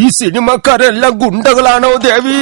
ഈ സിനിമക്കാരെല്ലാം ഗുണ്ടകളാണോ ദേവി?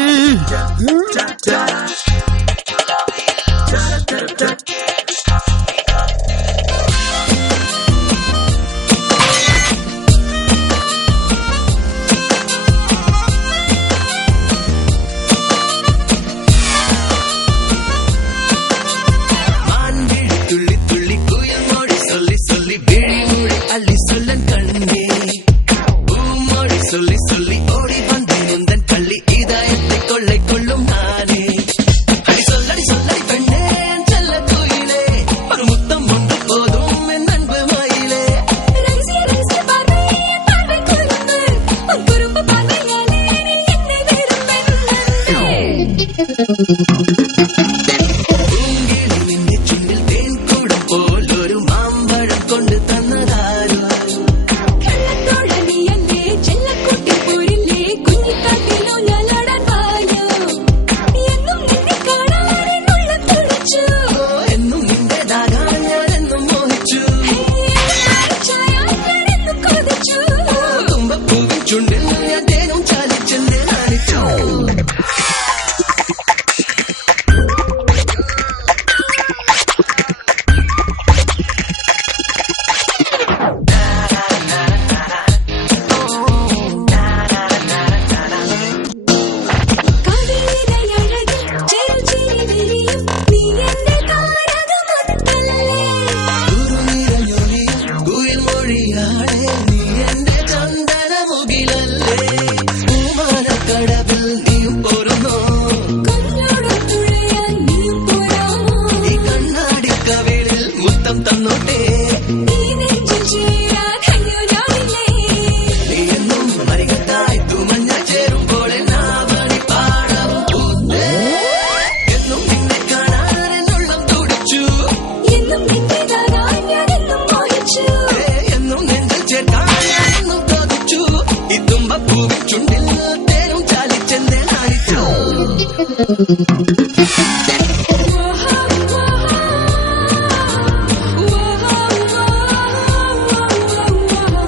சொல்லி சொல்லி ஓடி வந்தேன் உந்தன் பள்ளி இதயத்தை கொள்ளை கொள்ளும் நானே. அடி சொல்லடி சொல்லடி பெண்ணே செல்ல கோயிலே, ஒரு முத்தம் ஒன்று போதும் என் அன்பு மயிலே. നിന്നെ ചുണ്ടിൽ തേൻ കൂടം പോൽ ഒരു മാമ്പഴം കൊണ്ട് തന്നതാരോ. ചുണ്ടിൽ ഞാൻ തേനും ചാലിച്ചെന്ന് കാണിച്ചു. കുയിൽ മൊഴിയാളെ നീ എന്റെ ചന്ദന മുകിലല്ലേ. പൂമാനക്കടവിൽ നീയും പോരുന്നോ, ഈ കണ്ണാടി കവിളിൽ മുത്തം തന്നോട്ടെ. നീ എന്നും മരികത്തായി തുമഞ്ഞ ചേരുമ്പോൾ നാവണി പാടവും പൂത്തേ. എന്നും നിന്നെ കാണാൻ എന്നുള്ളം തുടിച്ചു, എന്നും നെഞ്ചിൽ ചേർക്കാൻ ഞാൻ എന്നും കൊതിച്ചു. ഈ തുമ്പപ്പൂവിൻ ചുണ്ടിൽ തേനും ചാലിച്ചെന്ന് കാണിച്ചു.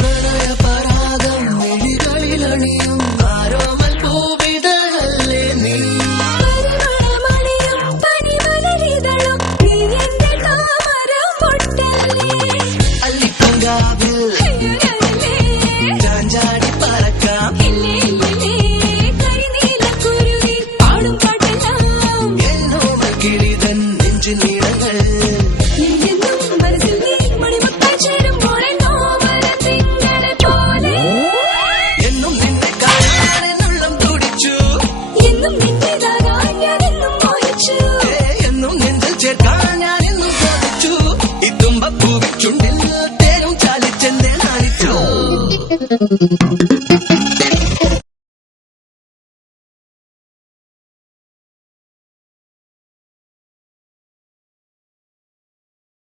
പ്രണയപരാഗം മിഴികളിലണിയും ആരോമൽ പൂവിതഴല്ലേ നീ. അല്ലിപ്പങ്കാവിൽ ചാഞ്ചാടി പറക്കാം, എന്നോമൽ കിളിതൻ നെഞ്ചു നീളങ്ങൾ. എന്നും നിന്നെ കാണാൻ എന്നുള്ളം തുടിച്ചു, എന്നും നെഞ്ചിൽ ചേർക്കാൻ ഞാൻ എന്നും കൊതിച്ചു. ഈ തുമ്പപ്പൂവിൻ ചുണ്ടിൽ തേനും ചാലിച്ചെന്ന് കാണിച്ചു.